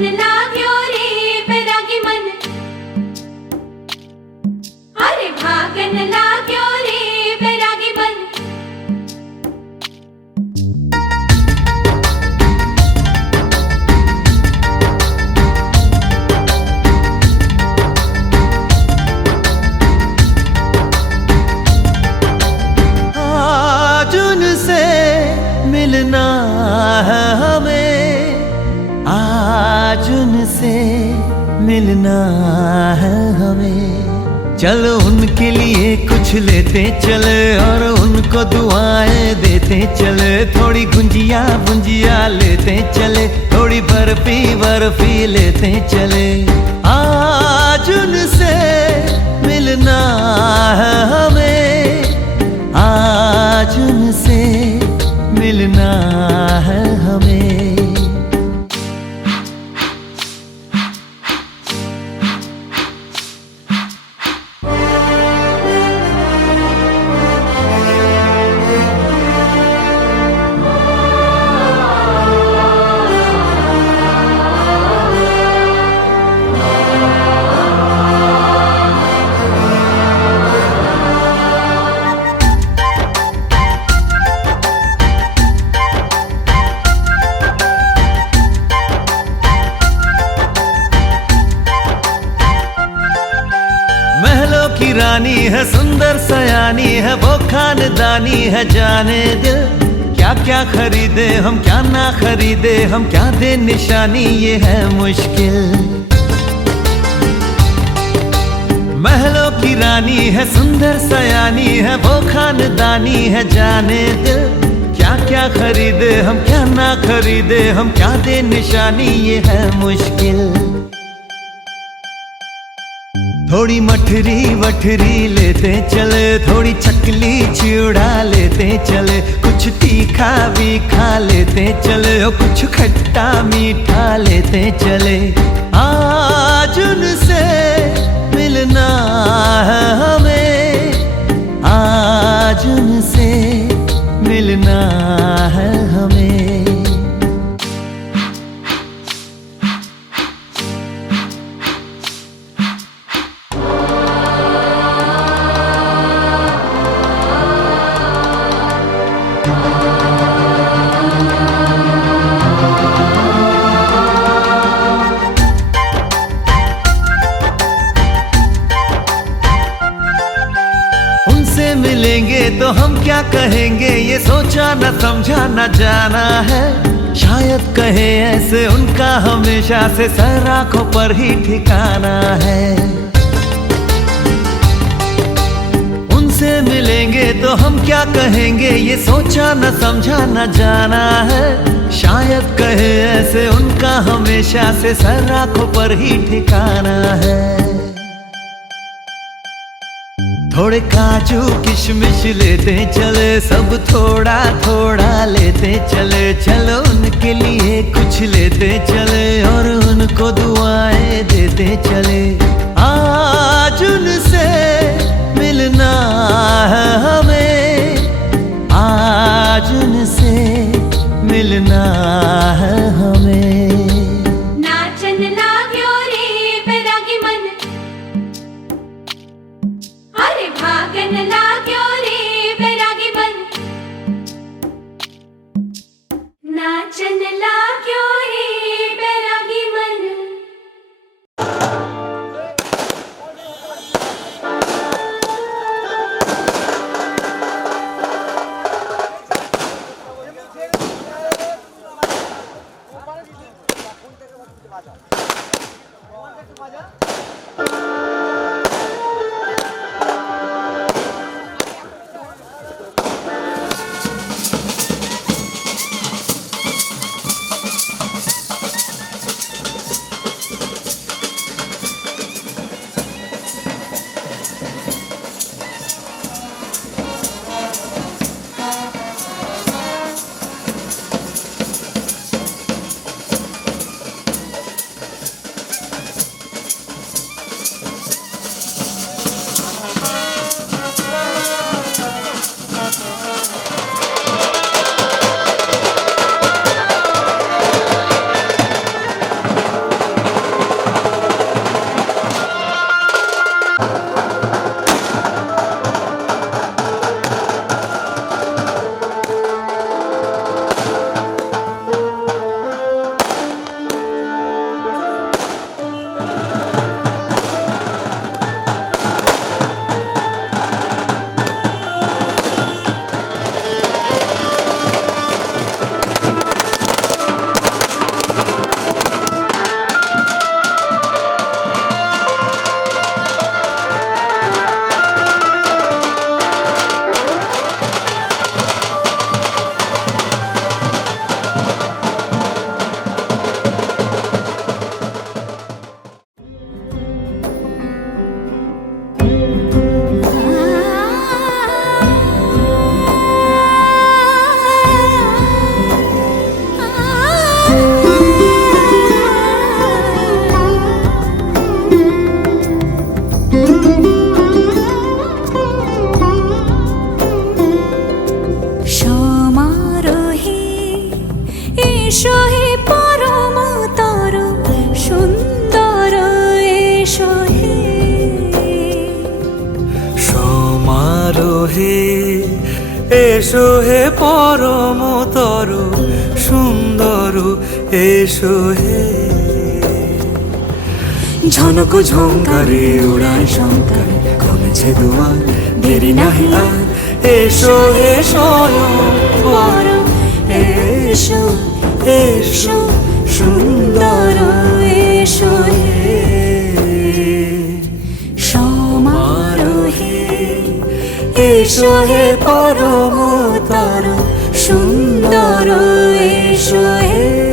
नाचन लाग्यो रे बैरागी मन, अरे भागन लाग्यो रे बैरागी मन। आज उनसे मिलना है हमें, आज उनसे मिलना है हमें। चलो उनके लिए कुछ लेते चले और उनको दुआएं देते चले। थोड़ी गुंजिया गुंजिया लेते चले, थोड़ी बर्फी बर्फी लेते चले। आज उनसे मिलना है हमें, आज उनसे मिलना है हमें। महलों की रानी है, सुंदर सयानी है, वो खानदानी है। जाने दिल क्या क्या खरीदे हम, क्या ना खरीदे हम, क्या दे निशानी, ये है मुश्किल। महलों की रानी है, सुंदर सयानी है, वो खानदानी है। जाने दिल क्या क्या खरीदे हम, क्या ना खरीदे हम, क्या दे निशानी, ये है मुश्किल। थोड़ी मठरी वठरी लेते चले, थोड़ी चकली चिड़ा लेते चले। कुछ तीखा भी खा लेते चले और कुछ खट्टा मीठा लेते चले। आज उनसे मिलना है हमें, आज उनसे मिलना है हमें। उनसे मिलेंगे तो हम क्या कहेंगे, ये सोचा न समझा न जाना है। शायद कहे ऐसे उनका हमेशा से सर आंखों पर ही ठिकाना है। उनसे मिलेंगे तो हम क्या कहेंगे, ये सोचा न समझा न जाना है। शायद कहे ऐसे उनका हमेशा से सर आंखों पर ही ठिकाना है। थोड़े काजू किशमिश लेते चले, सब थोड़ा थोड़ा लेते चले। चलो उनके लिए कुछ लेते चले और उनको दुआएं देते चले। आज उनसे मिलना है हमें, आज उनसे मिलना है हमें। नाचन लाग्यो रे बैरागी मन, अरे भागन लाग्यो रे बैरागी मन। नाचन लाग्यो रे बैरागी मन। এসো হে পরমতর সুন্দর এসো হে সমারোহে এসো হে পরমতর সুন্দর এসো হে ঝনক ঝঙ্কারে উড়ায় শঙ্কার খুলেছে দুয়ার দেরি নাহি আর এসো হে স্বয়ংবর এসো এসো সুন্দর এসো হে সমারোহে এসো হে পরমতর সুন্দর এসো হে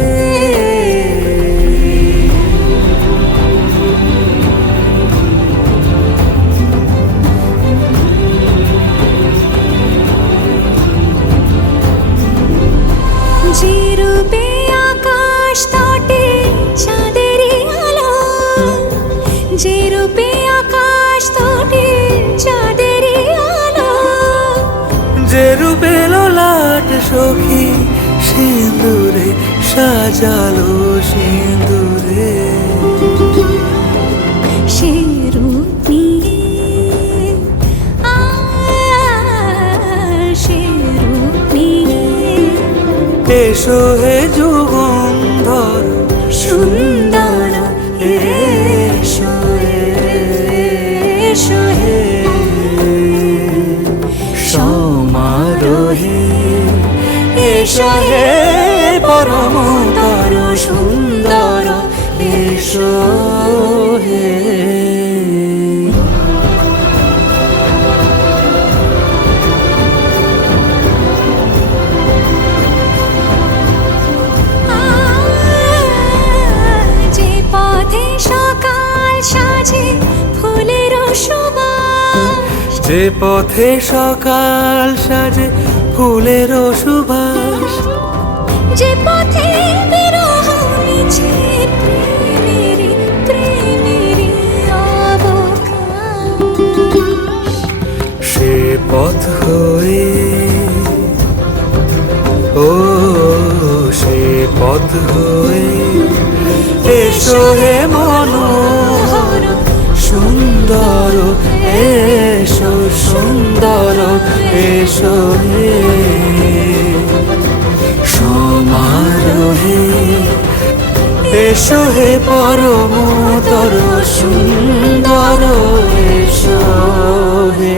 যে রূপে আকাশ তটে চাঁদেরই আলো যে রূপে আকাশ তটে চাঁদেরই আলো যে রূপে ললাট সখী সিঁদুরে সাজালো সিঁদুরে সে রূপ নিয়ে সে রূপ নিয়ে এসো হে যুগন্ধর সুন্দর এসো এসো হে সমারোহে এসো হে পরমতর সুন্দর এসো হে যে পথে সকাল সাজে ফুলের সুবাস যে পথে সকাল সাজে ফুলের সুবাস যে পথে বিরহ মিছে প্রেমেরই প্রেমেরই অবকাশ সে পথ হয়ে ও সে পথ হয়ে এসো হে মনোহর সুন্দর এসো সুন্দর এসো হে সমারোহে এসো হে পরমতর সুন্দর এসো হে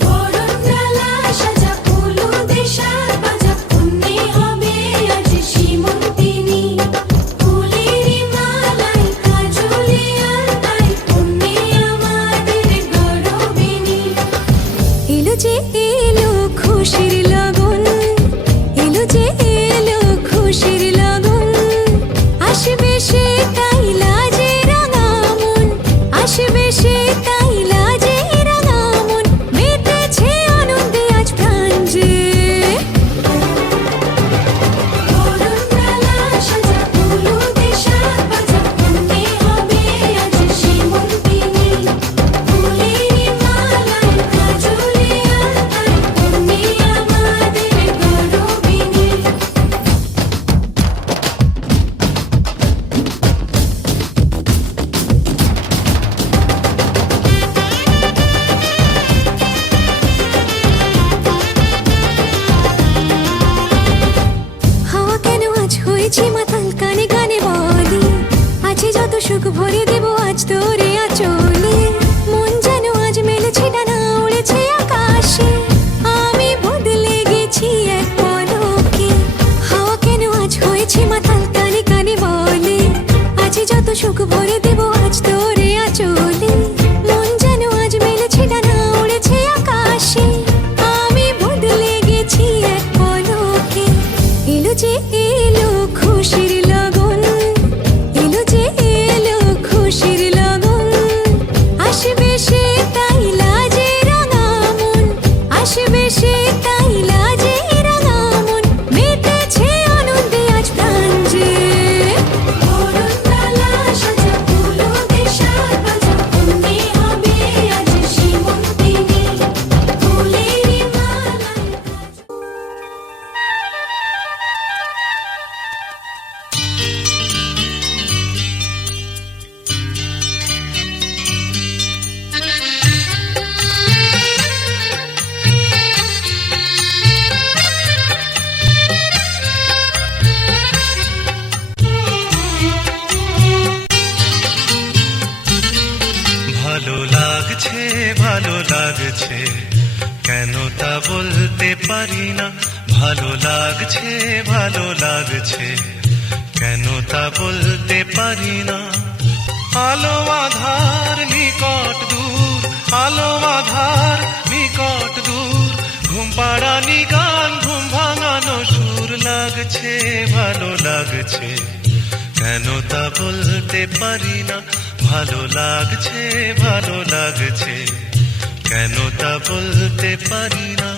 বরণডালা সাজা ফুলুদে সাজ বাজা পুণ্যে হবে আজ সীমন্তিনী ফুলেরি মালাই কাজলে আলতাই পুণ্যে আমাদের গৌরবিনী এলো যে এলো খুশির লগন এলো যে এলো খুশির লগন আসবে সে তাই লাজে রাঙা মন আসবে সে তাই লাজে রাঙা মন মেতেছে আনন্দে আজ প্রাণ যে বরণডালা সাজা ফুলুদে সাজ বাজা পুণ্যে হবে আজ সীমন্তিনী ফুলেরি মালাই কাজলে আলতাই পুণ্যে আমাদের গৌরবিনী হাওয়া কেন আজ হয়েছে মাতাল কানে কানে বলি আছে যত সুখ ভরে দেব আজ তোরে আচলে মন যেন আজ মেলেছে ডানা উড়েছে আকাশে আমি বদলে গেছি এক পলকে হাওয়া কেন আজ হয়েছে মাতাল কানে কানে বলে আছে যত সুখ ভরে দেব আজ তোরে আচলে মন যেন আজ মেলেছে ডানা উড়েছে আকাশে লাগছে ভালো লাগছে, কেন তা বলতে পারি না। ভালো লাগছে ভালো লাগছে, কেন তা বলতে পারি না। আলো আধার নিকট দূর, আলো আধার নিকট দূর, ঘুম পাড়ানি গান ঘুম ভাঙানো সুর। লাগছে ভালো লাগছে, কেন তা বলতে পারি না। ভালো লাগছে ভালো লাগছে, কেন তা বলতে পারি না।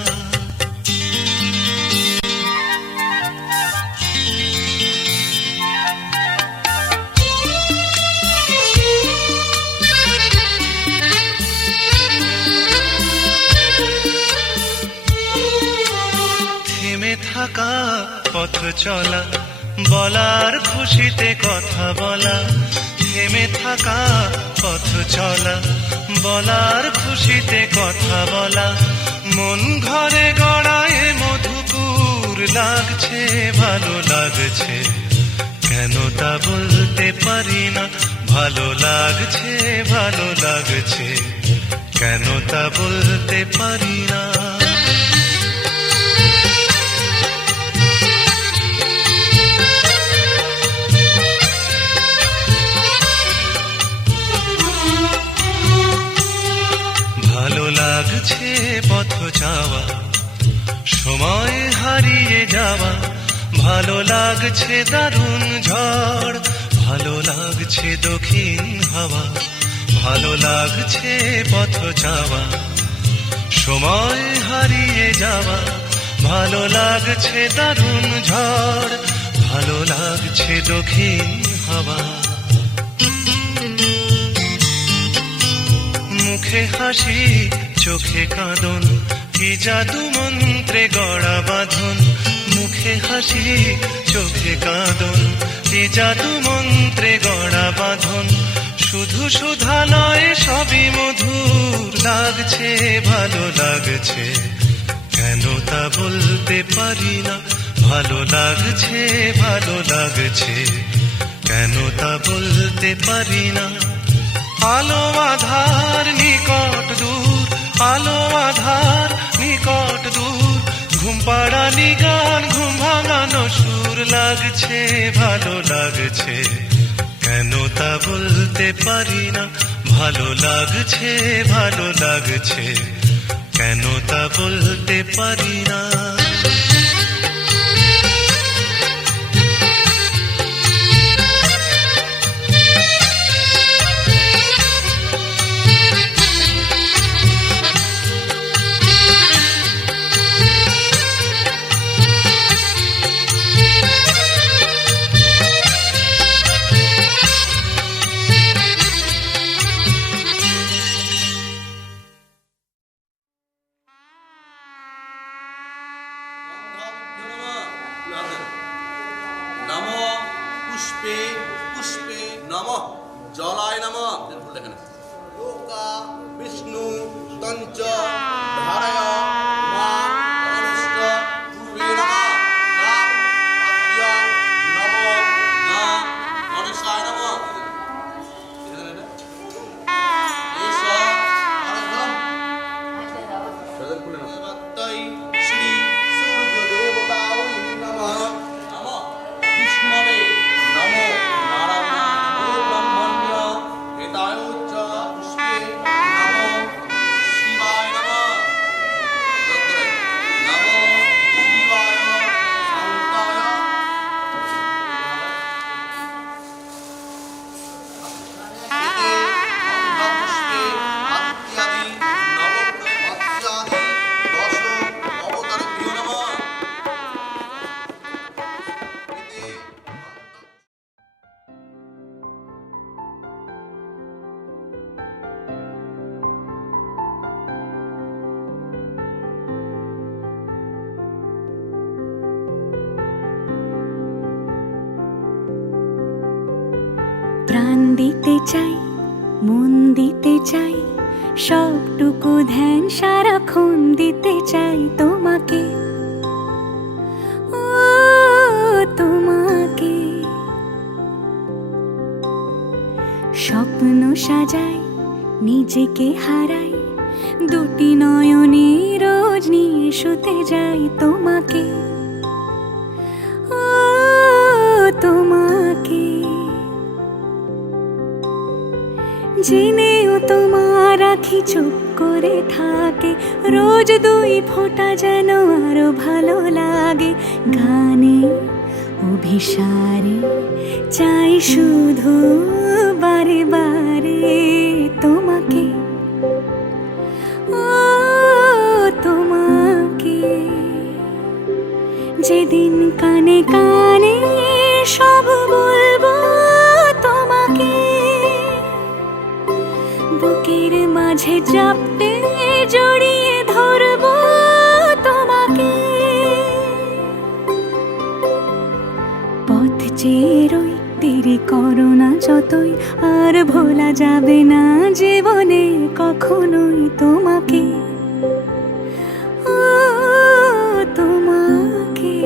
থেমে থাকা পথ চলা, বলার খুশিতে কথা বলা। থেমে থাকা পথ চলা, বলার খুশিতে কথা বলা। মন ঘরে গড়ায় মধুপুর। লাগছে ভালো লাগছে, কেন তা বলতে পারি না। ভালো লাগছে ভালো লাগছে, কেন তা বলতে পারি না। ভালো লাগছে পথ যাওয়া, সময় হারিয়ে যাওয়া। ভালো লাগছে দারুণ ঝড়, ভালো লাগছে দক্ষিণ হাওয়া। ভালো লাগছে পথ যাওয়া, সময় হারিয়ে যাওয়া। ভালো লাগছে দারুণ ঝড়, ভালো লাগছে দক্ষিণ হাওয়া। মুখে হাসি চোখে কাঁদন, কি জাদু মন্ত্রে গড়া বাঁধন। মুখে হাসি চোখে কাঁদন, কি জাদু মন্ত্রে গড়া বাঁধন। শুধু সুধা নয় সবই মধুর। লাগছে ভালো লাগছে, কেন তা বলতে পারি না। ভালো লাগছে ভালো লাগছে, কেন তা বলতে পারি না। আলো আধার নিকট দূর, আলো আধার নিকট দূর, ঘুম পাড়ানি গান ঘুম ভাঙানো সুর। লাগছে ভালো লাগছে, কেন তা বলতে পারি না। ভালো লাগছে ভালো লাগছে, কেন তা বলতে পারি না। নমো পুষ্পে পুষ্পে নমঃ জলায় নমঃ। লোকা বিষ্ণু তঞ্চ ধারয় মা অনিষ্ট পূর্বে নমঃ। নমো না গণেশায় নমঃ। এষ আরাধনম দেবত্তৈ শ্রী সূর্য দেবতায় নমঃ। নমঃ বিষ্ণবে নমো নারায়ণায় ব্রহ্মণ্য হেতায় চ পুষ্পে নমো শিবায় নমঃ। নমো শিবায় শান্তায় এতে অন্ধপুষ্পে আত্যাদি নবপ্রমৎস্যাদি দশ অবতারেভ্যো নমঃ। এতে প্রাণ দিতে চাই, মন দিতে চাই, সবটুকু ধ্যান সারাক্ষণ দিতে চাই তোমাকে, ও তোমাকে। স্বপ্ন সাজাই, নিজেকে হারাই দুটি নয়নে, রোজ নিয়ে শুতে যাই তোমাকে, ও তোমাকে। জেনেও তোমার আখি চুপ করে থাকে, রোজ দুই ফোঁটা যেন আরো ভালো লাগে। গানে অভিসারে চাই শুধু বারে বারে তোমাকে, ও তোমাকে। যেদিন কানে কানে সব বলবো তোমাকে, বুকের মাঝে চাপটে জড়িয়ে ধরবো তোমাকে। পথ চেয়ে রই, দেরি করো না যতই, আর ভোলা যাবে না জীবনে কখনোই তোমাকে, ও তোমাকে।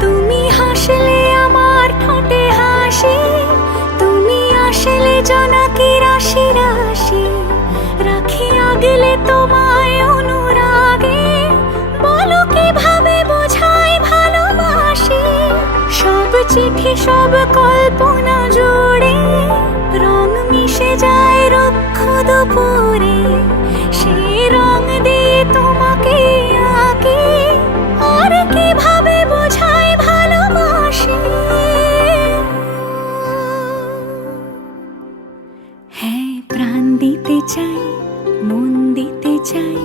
তুমি হাসলে আমার ঠোঁটে হাসি, তুমি আসলে জোনাকি রাশি রাশি, রাখি আগলে তোমায় অনুরাগে, বলো কিভাবে বোঝাই ভালোবাসি। সব চিঠি সব কল্পনা জুড়ে রং মিশে যায় রুক্ষ দুপুরে, সেই রং দিয়ে তোমাকে আঁকি, আর কিভাবে বোঝাই ভালোবাসি। হ্যাঁ, প্রাণ দিতে চাই, মন দিতে চাই,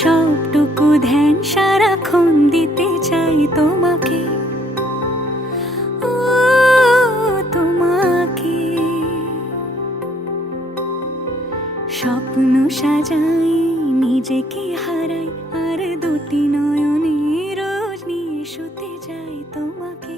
সবটুকু ধ্যান সারাক্ষণ দিতে চাই তোমাকে, ও তোমাকে। স্বপ্ন সাজাই, নিজেকে হারাই, আর দুটি নয়নে রোজ নিয়ে শুতে যাই তোমাকে।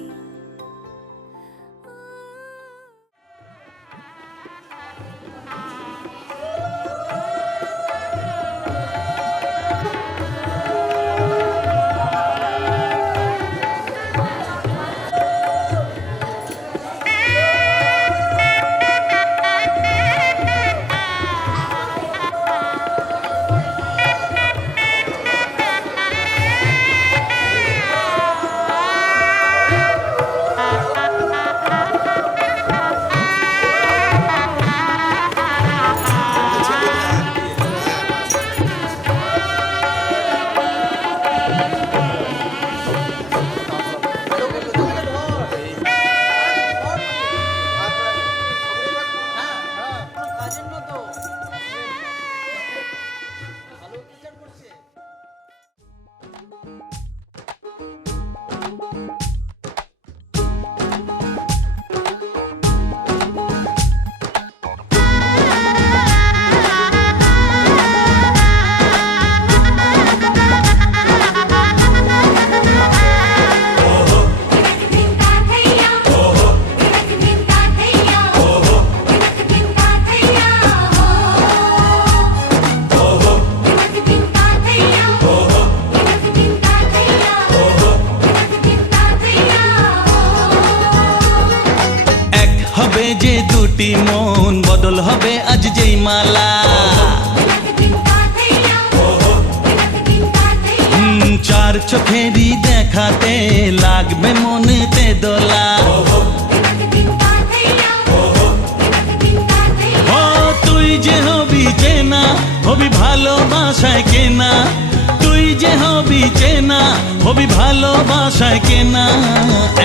যে দুটি মন বদল হবে আজ যেই মালা, চার চোখেরই দেখাতে লাগবে মনেতে দোলা। ও তুই যে হবি চেনা, হবি ভালোবাসায় কেনা, তুই যে হবি চেনা, হবি ভালোবাসায় কেনা।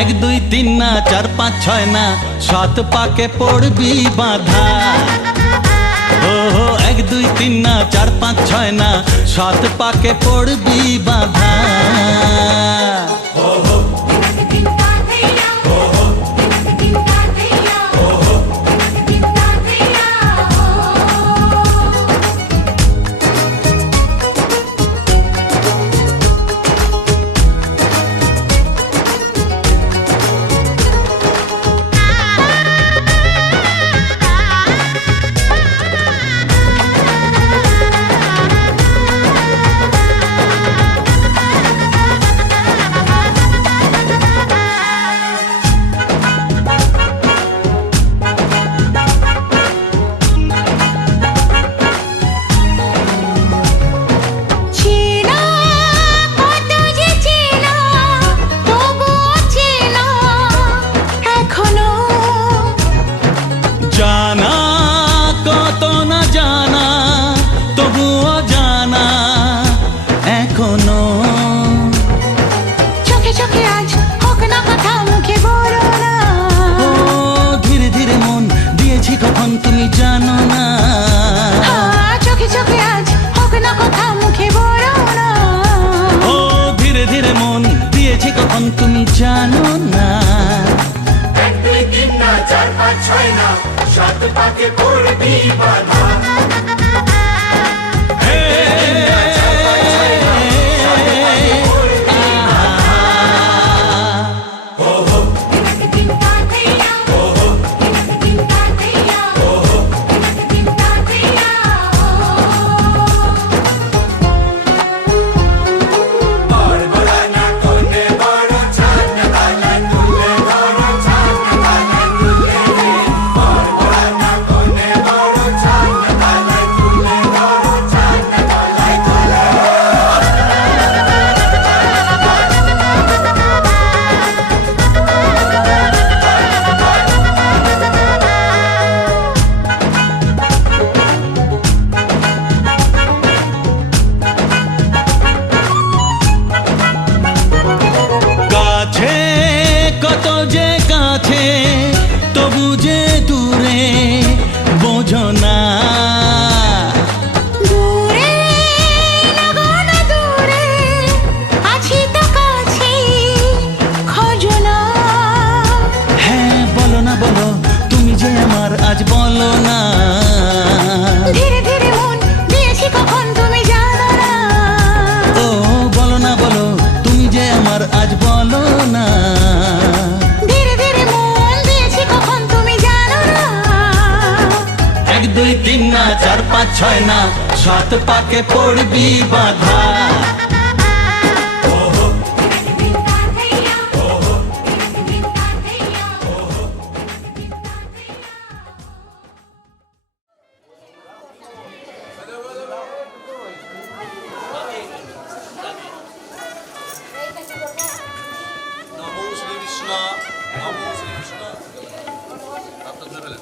1 2 3 না 4 5 6 না 7 পাকে পড়বি বাঁধা। ও 1 2 3 না 4 5 6 না 7 পাকে পড়বি বাঁধা। জানো না। এক দুই তিন না চার পাঁচ ছয় না, সাত পাকে পড়বি বাধা। কাছে কত যে কাছে, তবু যে দূরে বোঝো না। দূরে লাগো না দূরে, আছি তো কাছে, খোঁজো না। হ্যাঁ বলো না বলো, তুমি যে আমার আজ বলো না। ধীরে ধীরে মন দিয়েছি কখন তুমি জানো না। ও বলো না বলো, তুমি যে আমার আজ বলো না। ধীরে ধীরে মন দিয়েছি কখন তুমি জানো না। এক দুই তিন না চার পাঁচ ছয় না, সাত পাকে পড়বি বাধা। নমো শ্রী কৃষ্ণ, নমো শ্রী কৃষ্ণ। আপনার ধরে ফেলেন।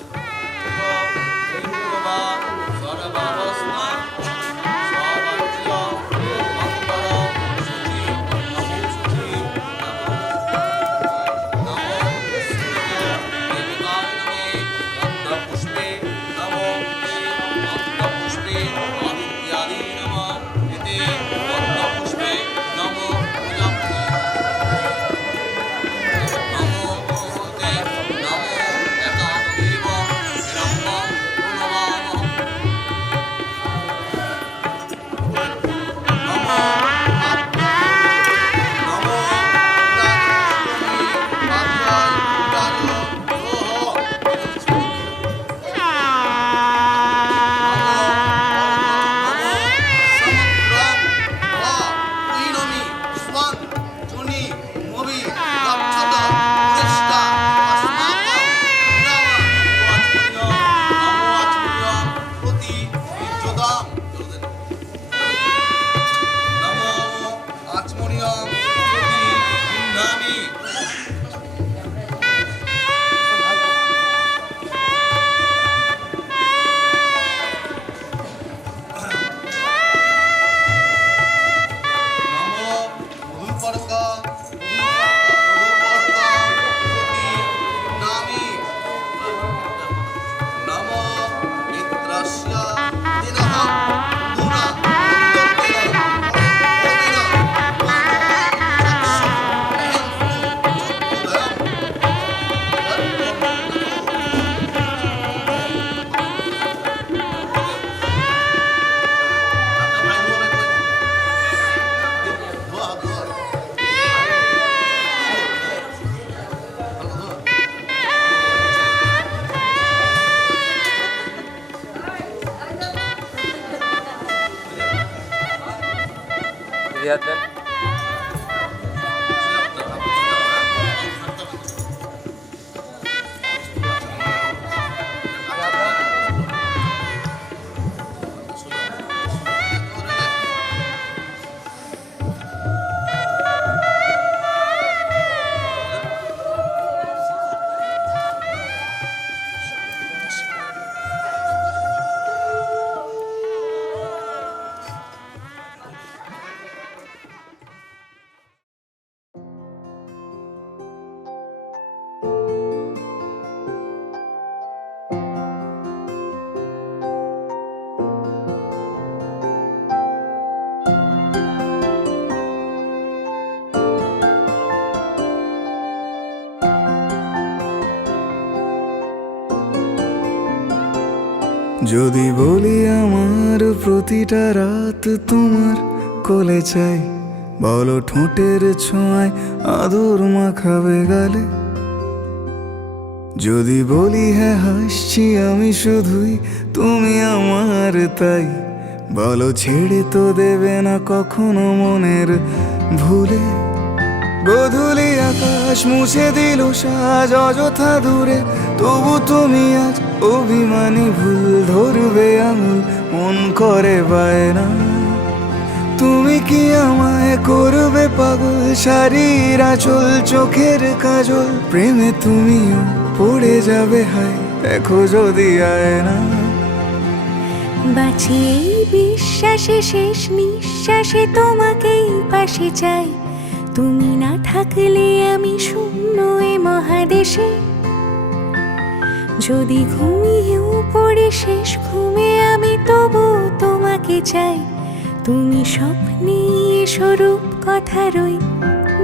জিয়াদ দেন। যদি বলি আমার প্রতিটা রাত তোমার কোলে চাই, বলো ঠোঁটের ছোঁয়ায় আদর মাখাবে গালে। যদি বলি হ্যাঁ হাসছি আমি শুধুই, তুমি আমার তাই, বলো ছেড়ে তো দেবে না কখনো মনের ভুলে। গোধূলি আকাশ মুছে দিল সাজ অযথা দূরে, তবু তুমি আজ অভিমানী ভুল ধরবে আঙুল, মন করে বায়না। তুমি কি আমায় করবে পাগল, শাড়ির আঁচল চোখের কাজল, প্রেমে তুমিও পড়ে যাবে হায় দেখো যদি আয়না। বাঁচি এই বিশ্বাসে শেষ নিঃশ্বাসে তোমাকেই পাশে চাই, তুমি না থাকলে আমি শূন্য এ মহাদেশে। যদি ঘুমিয়েও পড়ে শেষ ঘুমে আমি তবু তোমাকে চাই, তুমি স্বপ্নে স্বরূপ কথার ওই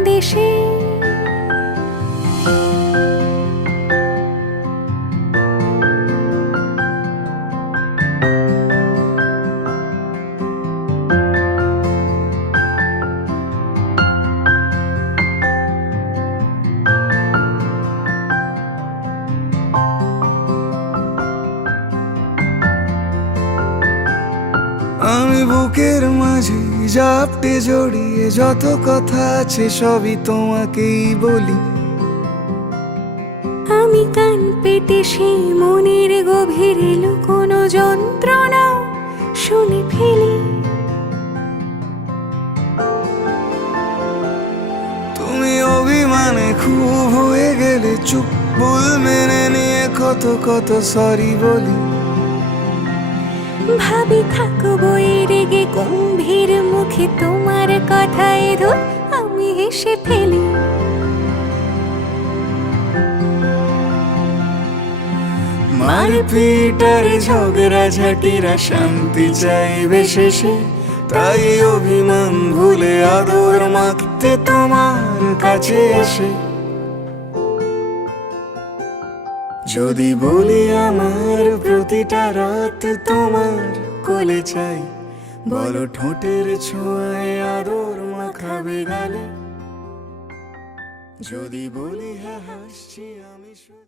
দেশে। আমি বুকের মাঝে জাপটে জড়িয়ে যত কথা আছে সবই তোমাকেই বলি। আমি কান পেতে সেই মনের গভীরে লুকোনো যন্ত্রণা শুনে ফেলি। তুমি অভিমানে খুব হয়ে গেলে চুপ, ভুল মেনে নিয়ে কত কত সরি বলি। ভাবি থাকবো এই রেগে গম্ভীর মুখে তোমার কথায় ধর আমি হেসে ফেলি। মারপিট আর ঝগড়া ঝাঁটিরা শান্তি চাইবে শেষে, তাই অভিমান ভুলে আদর মাখতে তোমার কাছে এসে। যদি বলি আমার প্রতিটা রাত তোমার কোলে চাই, বলো ঠোঁটের ছোঁয়ায় আদর মাখাবে গালে। যদি বলি হ্যাঁ হাসছি আমি শুধু